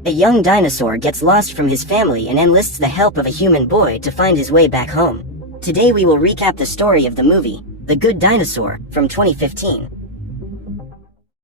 A young dinosaur gets lost from his family and enlists the help of a human boy to find his way back home. Today we will recap the story of the movie, The Good Dinosaur, from 2015.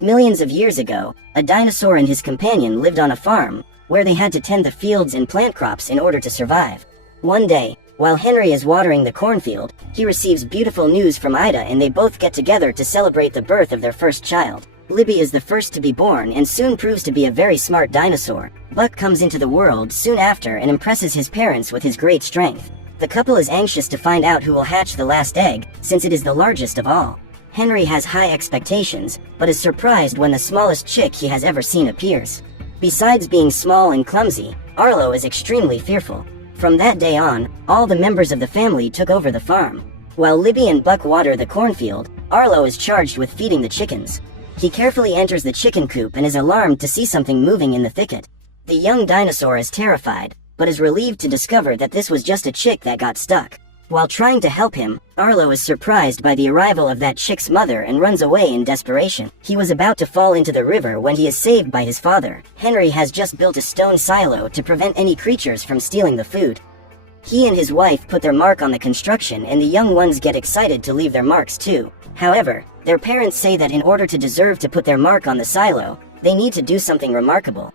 Millions of years ago, a dinosaur and his companion lived on a farm, where they had to tend the fields and plant crops in order to survive. One day, while Henry is watering the cornfield, he receives beautiful news from Ida and they both get together to celebrate the birth of their first child. Libby is the first to be born and soon proves to be a very smart dinosaur. Buck comes into the world soon after and impresses his parents with his great strength. The couple is anxious to find out who will hatch the last egg, since it is the largest of all. Henry has high expectations, but is surprised when the smallest chick he has ever seen appears. Besides being small and clumsy, Arlo is extremely fearful. From that day on, all the members of the family took over the farm. While Libby and Buck water the cornfield, Arlo is charged with feeding the chickens. He carefully enters the chicken coop and is alarmed to see something moving in the thicket. The young dinosaur is terrified, but is relieved to discover that this was just a chick that got stuck. While trying to help him, Arlo is surprised by the arrival of that chick's mother and runs away in desperation. He was about to fall into the river when he is saved by his father. Henry has just built a stone silo to prevent any creatures from stealing the food. He and his wife put their mark on the construction and the young ones get excited to leave their marks too. However, their parents say that in order to deserve to put their mark on the silo, they need to do something remarkable.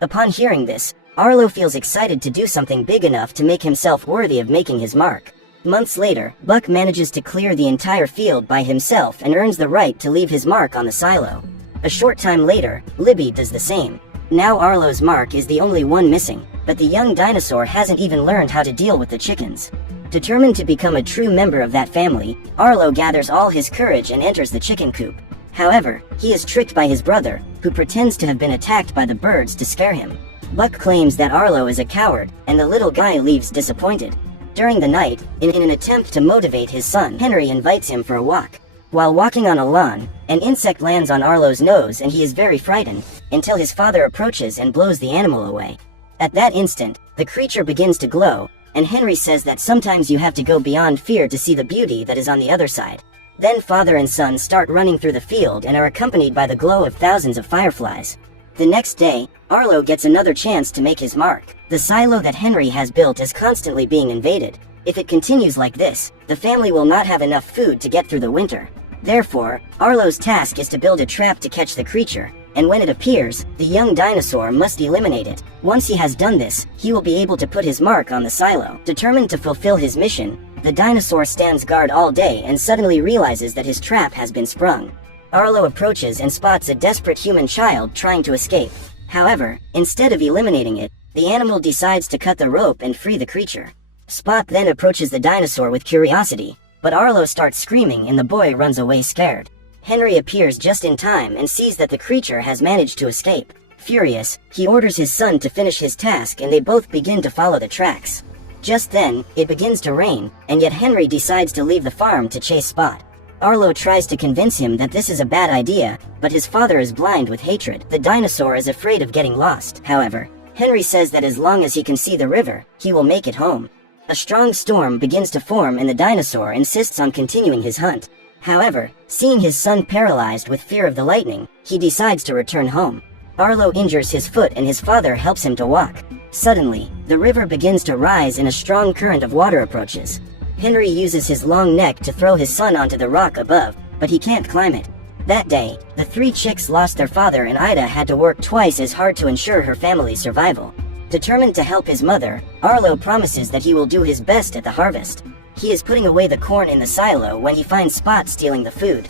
Upon hearing this, Arlo feels excited to do something big enough to make himself worthy of making his mark. Months later, Buck manages to clear the entire field by himself and earns the right to leave his mark on the silo. A short time later, Libby does the same. Now Arlo's mark is the only one missing, but the young dinosaur hasn't even learned how to deal with the chickens. Determined to become a true member of that family, Arlo gathers all his courage and enters the chicken coop. However, he is tricked by his brother, who pretends to have been attacked by the birds to scare him. Buck claims that Arlo is a coward, and the little guy leaves disappointed. During the night, in an attempt to motivate his son, Henry invites him for a walk. While walking on a lawn, an insect lands on Arlo's nose and he is very frightened, until his father approaches and blows the animal away. At that instant, the creature begins to glow, and Henry says that sometimes you have to go beyond fear to see the beauty that is on the other side. Then father and son start running through the field and are accompanied by the glow of thousands of fireflies. The next day, Arlo gets another chance to make his mark. The silo that Henry has built is constantly being invaded. If it continues like this, the family will not have enough food to get through the winter. Therefore, Arlo's task is to build a trap to catch the creature, and when it appears, the young dinosaur must eliminate it. Once he has done this, he will be able to put his mark on the silo. Determined to fulfill his mission, the dinosaur stands guard all day and suddenly realizes that his trap has been sprung. Arlo approaches and spots a desperate human child trying to escape. However, instead of eliminating it, the animal decides to cut the rope and free the creature. Spot then approaches the dinosaur with curiosity, but Arlo starts screaming and the boy runs away scared. Henry appears just in time and sees that the creature has managed to escape. Furious, he orders his son to finish his task and they both begin to follow the tracks. Just then, it begins to rain, and yet Henry decides to leave the farm to chase Spot. Arlo tries to convince him that this is a bad idea, but his father is blind with hatred. The dinosaur is afraid of getting lost. However, Henry says that as long as he can see the river, he will make it home. A strong storm begins to form and the dinosaur insists on continuing his hunt. However, seeing his son paralyzed with fear of the lightning, he decides to return home. Arlo injures his foot and his father helps him to walk. Suddenly, the river begins to rise and a strong current of water approaches. Henry uses his long neck to throw his son onto the rock above, but he can't climb it. That day, the three chicks lost their father and Ida had to work twice as hard to ensure her family's survival. Determined to help his mother, Arlo promises that he will do his best at the harvest. He is putting away the corn in the silo when he finds Spot stealing the food.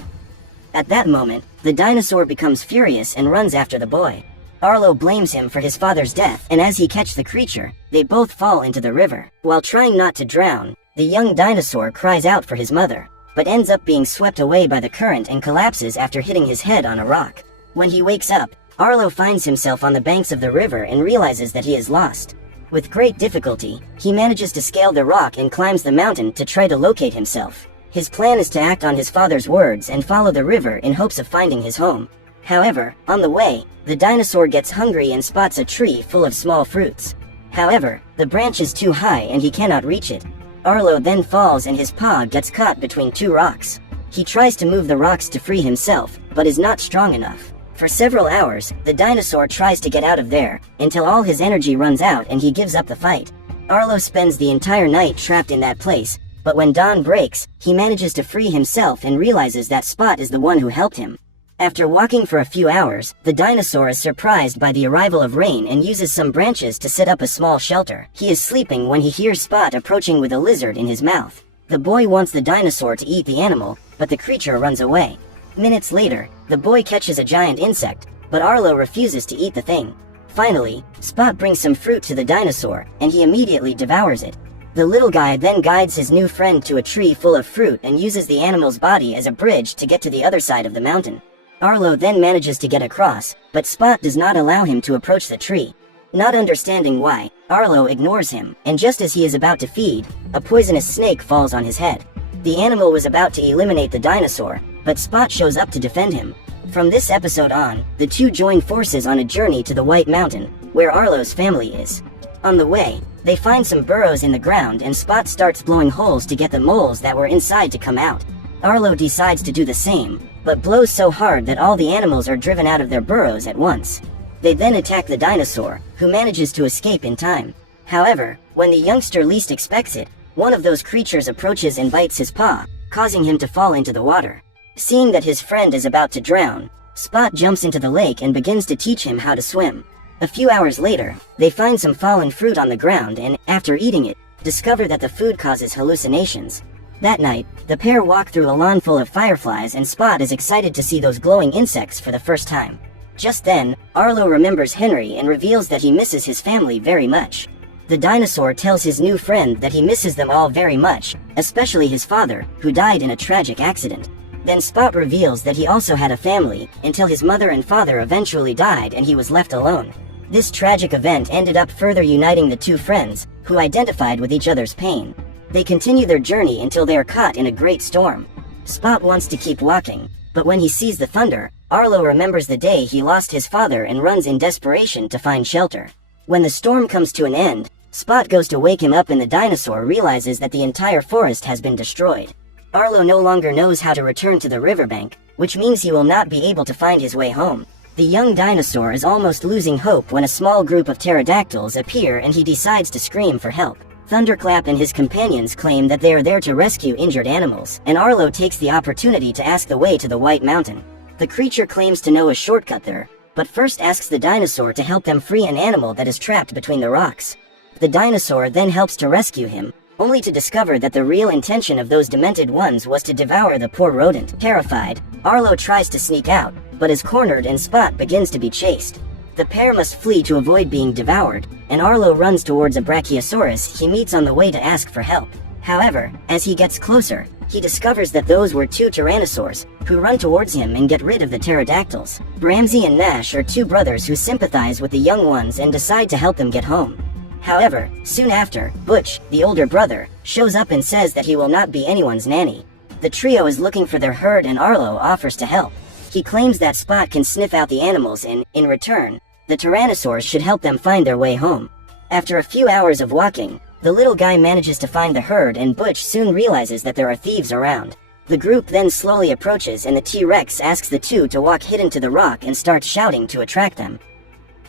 At that moment, the dinosaur becomes furious and runs after the boy. Arlo blames him for his father's death, and as he catches the creature, they both fall into the river. While trying not to drown, the young dinosaur cries out for his mother, but ends up being swept away by the current and collapses after hitting his head on a rock. When he wakes up, Arlo finds himself on the banks of the river and realizes that he is lost. With great difficulty, he manages to scale the rock and climbs the mountain to try to locate himself. His plan is to act on his father's words and follow the river in hopes of finding his home. However, on the way, the dinosaur gets hungry and spots a tree full of small fruits. However, the branch is too high and he cannot reach it. Arlo then falls and his paw gets caught between two rocks. He tries to move the rocks to free himself, but is not strong enough. For several hours, the dinosaur tries to get out of there, until all his energy runs out and he gives up the fight. Arlo spends the entire night trapped in that place, but when dawn breaks, he manages to free himself and realizes that Spot is the one who helped him. After walking for a few hours, the dinosaur is surprised by the arrival of rain and uses some branches to set up a small shelter. He is sleeping when he hears Spot approaching with a lizard in his mouth. The boy wants the dinosaur to eat the animal, but the creature runs away. Minutes later, the boy catches a giant insect, but Arlo refuses to eat the thing. Finally, Spot brings some fruit to the dinosaur, and he immediately devours it. The little guy then guides his new friend to a tree full of fruit and uses the animal's body as a bridge to get to the other side of the mountain. Arlo then manages to get across, but Spot does not allow him to approach the tree. Not understanding why, Arlo ignores him, and just as he is about to feed, a poisonous snake falls on his head. The animal was about to eliminate the dinosaur, but Spot shows up to defend him. From this episode on, the two join forces on a journey to the White Mountain, where Arlo's family is. On the way, they find some burrows in the ground and Spot starts blowing holes to get the moles that were inside to come out. Arlo decides to do the same, but blows so hard that all the animals are driven out of their burrows at once. They then attack the dinosaur, who manages to escape in time. However, when the youngster least expects it, one of those creatures approaches and bites his paw, causing him to fall into the water. Seeing that his friend is about to drown, Spot jumps into the lake and begins to teach him how to swim. A few hours later, they find some fallen fruit on the ground and, after eating it, discover that the food causes hallucinations. That night, the pair walk through a lawn full of fireflies and Spot is excited to see those glowing insects for the first time. Just then, Arlo remembers Henry and reveals that he misses his family very much. The dinosaur tells his new friend that he misses them all very much, especially his father, who died in a tragic accident. Then Spot reveals that he also had a family, until his mother and father eventually died and he was left alone. This tragic event ended up further uniting the two friends, who identified with each other's pain. They continue their journey until they are caught in a great storm. Spot wants to keep walking, but when he sees the thunder, Arlo remembers the day he lost his father and runs in desperation to find shelter. When the storm comes to an end, Spot goes to wake him up and the dinosaur realizes that the entire forest has been destroyed. Arlo no longer knows how to return to the riverbank, which means he will not be able to find his way home. The young dinosaur is almost losing hope when a small group of pterodactyls appear and he decides to scream for help. Thunderclap and his companions claim that they are there to rescue injured animals, and Arlo takes the opportunity to ask the way to the White Mountain. The creature claims to know a shortcut there, but first asks the dinosaur to help them free an animal that is trapped between the rocks. The dinosaur then helps to rescue him, only to discover that the real intention of those demented ones was to devour the poor rodent. Terrified, Arlo tries to sneak out, but is cornered and Spot begins to be chased. The pair must flee to avoid being devoured, and Arlo runs towards a brachiosaurus he meets on the way to ask for help. However, as he gets closer, he discovers that those were two tyrannosaurs, who run towards him and get rid of the pterodactyls. Bramsey and Nash are two brothers who sympathize with the young ones and decide to help them get home. However, soon after, Butch, the older brother, shows up and says that he will not be anyone's nanny. The trio is looking for their herd and Arlo offers to help. He claims that Spot can sniff out the animals and, in return, the tyrannosaurs should help them find their way home. After a few hours of walking, the little guy manages to find the herd and Butch soon realizes that there are thieves around. The group then slowly approaches and the T-Rex asks the two to walk hidden to the rock and starts shouting to attract them.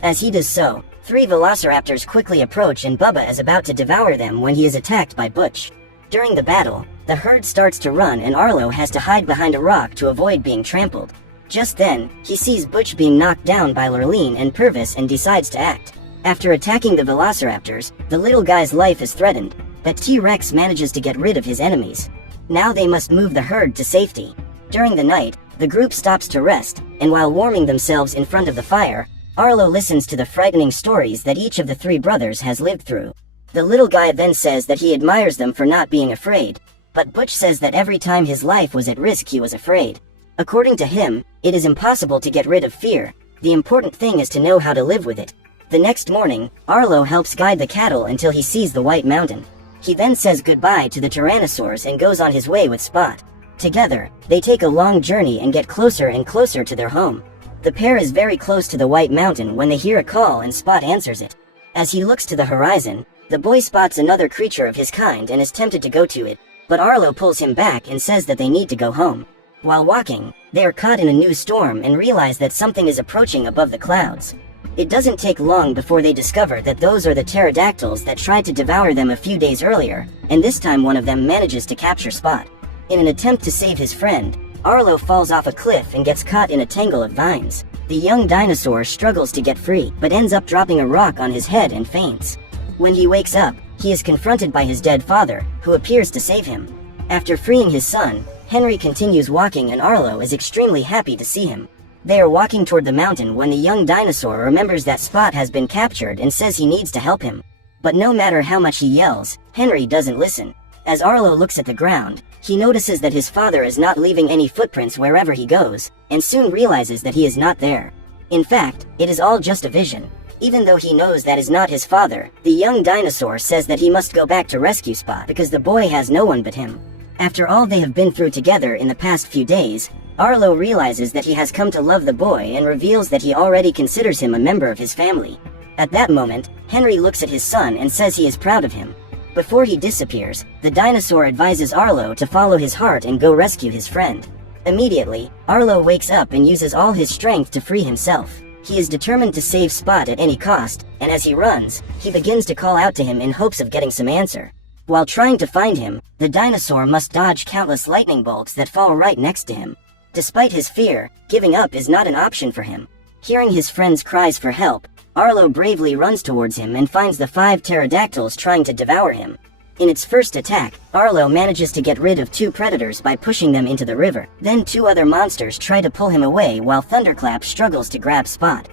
As he does so, 3 velociraptors quickly approach and Bubba is about to devour them when he is attacked by Butch. During the battle, the herd starts to run and Arlo has to hide behind a rock to avoid being trampled. Just then, he sees Butch being knocked down by Lurleen and Purvis and decides to act. After attacking the velociraptors, the little guy's life is threatened, but T-Rex manages to get rid of his enemies. Now they must move the herd to safety. During the night, the group stops to rest, and while warming themselves in front of the fire, Arlo listens to the frightening stories that each of the 3 brothers has lived through. The little guy then says that he admires them for not being afraid, but Butch says that every time his life was at risk he was afraid. According to him, it is impossible to get rid of fear. The important thing is to know how to live with it. The next morning, Arlo helps guide the cattle until he sees the White Mountain. He then says goodbye to the tyrannosaurs and goes on his way with Spot. Together, they take a long journey and get closer and closer to their home. The pair is very close to the White Mountain when they hear a call and Spot answers it. As he looks to the horizon, the boy spots another creature of his kind and is tempted to go to it, but Arlo pulls him back and says that they need to go home. While walking, they are caught in a new storm and realize that something is approaching above the clouds. It doesn't take long before they discover that those are the pterodactyls that tried to devour them a few days earlier, and this time one of them manages to capture Spot. In an attempt to save his friend, Arlo falls off a cliff and gets caught in a tangle of vines. The young dinosaur struggles to get free, but ends up dropping a rock on his head and faints. When he wakes up, he is confronted by his dead father, who appears to save him. After freeing his son, Henry continues walking and Arlo is extremely happy to see him. They are walking toward the mountain when the young dinosaur remembers that Spot has been captured and says he needs to help him. But no matter how much he yells, Henry doesn't listen. As Arlo looks at the ground, he notices that his father is not leaving any footprints wherever he goes, and soon realizes that he is not there. In fact, it is all just a vision. Even though he knows that is not his father, the young dinosaur says that he must go back to rescue Spot because the boy has no one but him. After all they have been through together in the past few days, Arlo realizes that he has come to love the boy and reveals that he already considers him a member of his family. At that moment, Henry looks at his son and says he is proud of him. Before he disappears, the dinosaur advises Arlo to follow his heart and go rescue his friend. Immediately, Arlo wakes up and uses all his strength to free himself. He is determined to save Spot at any cost, and as he runs, he begins to call out to him in hopes of getting some answer. While trying to find him, the dinosaur must dodge countless lightning bolts that fall right next to him. Despite his fear, giving up is not an option for him. Hearing his friend's cries for help, Arlo bravely runs towards him and finds the 5 pterodactyls trying to devour him. In its first attack, Arlo manages to get rid of 2 predators by pushing them into the river. Then 2 other monsters try to pull him away while Thunderclap struggles to grab Spot,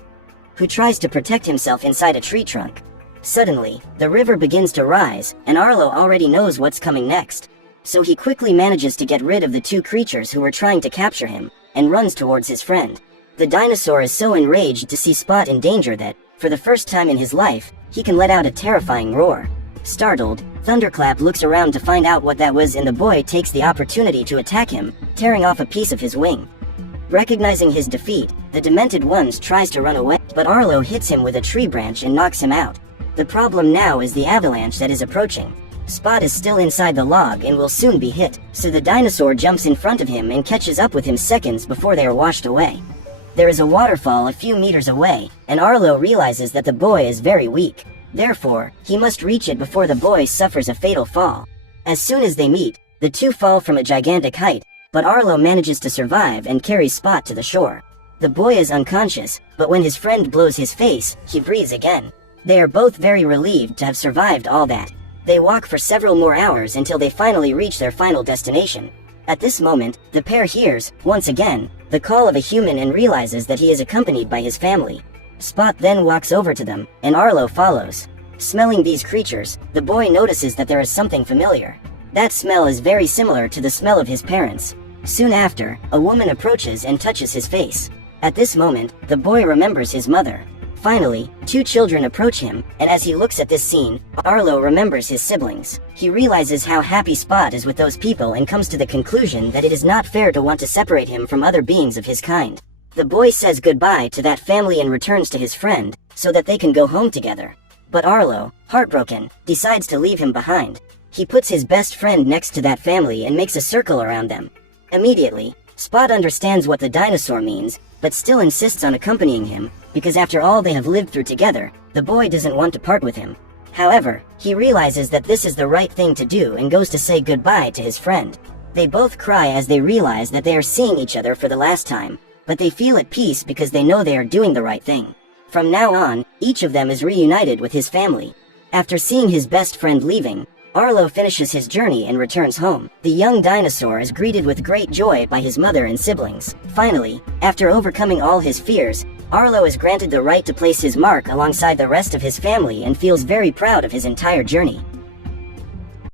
who tries to protect himself inside a tree trunk. Suddenly, the river begins to rise, and Arlo already knows what's coming next. So he quickly manages to get rid of the 2 creatures who were trying to capture him, and runs towards his friend. The dinosaur is so enraged to see Spot in danger that, for the first time in his life, he can let out a terrifying roar. Startled, Thunderclap looks around to find out what that was and the boy takes the opportunity to attack him, tearing off a piece of his wing. Recognizing his defeat, the demented ones tries to run away, but Arlo hits him with a tree branch and knocks him out. The problem now is the avalanche that is approaching. Spot is still inside the log and will soon be hit, so the dinosaur jumps in front of him and catches up with him seconds before they are washed away. There is a waterfall a few meters away, and Arlo realizes that the boy is very weak. Therefore, he must reach it before the boy suffers a fatal fall. As soon as they meet, the 2 fall from a gigantic height, but Arlo manages to survive and carries Spot to the shore. The boy is unconscious, but when his friend blows his face, he breathes again. They are both very relieved to have survived all that. They walk for several more hours until they finally reach their final destination. At this moment, the pair hears, once again, the call of a human and realizes that he is accompanied by his family. Spot then walks over to them, and Arlo follows. Smelling these creatures, the boy notices that there is something familiar. That smell is very similar to the smell of his parents. Soon after, a woman approaches and touches his face. At this moment, the boy remembers his mother. Finally, 2 children approach him, and as he looks at this scene, Arlo remembers his siblings. He realizes how happy Spot is with those people and comes to the conclusion that it is not fair to want to separate him from other beings of his kind. The boy says goodbye to that family and returns to his friend, so that they can go home together. But Arlo, heartbroken, decides to leave him behind. He puts his best friend next to that family and makes a circle around them. Immediately, Spot understands what the dinosaur means, but still insists on accompanying him, because after all they have lived through together, the boy doesn't want to part with him. However, he realizes that this is the right thing to do and goes to say goodbye to his friend. They both cry as they realize that they are seeing each other for the last time, but they feel at peace because they know they are doing the right thing. From now on, each of them is reunited with his family. After seeing his best friend leaving, Arlo finishes his journey and returns home. The young dinosaur is greeted with great joy by his mother and siblings. Finally, after overcoming all his fears, Arlo is granted the right to place his mark alongside the rest of his family and feels very proud of his entire journey.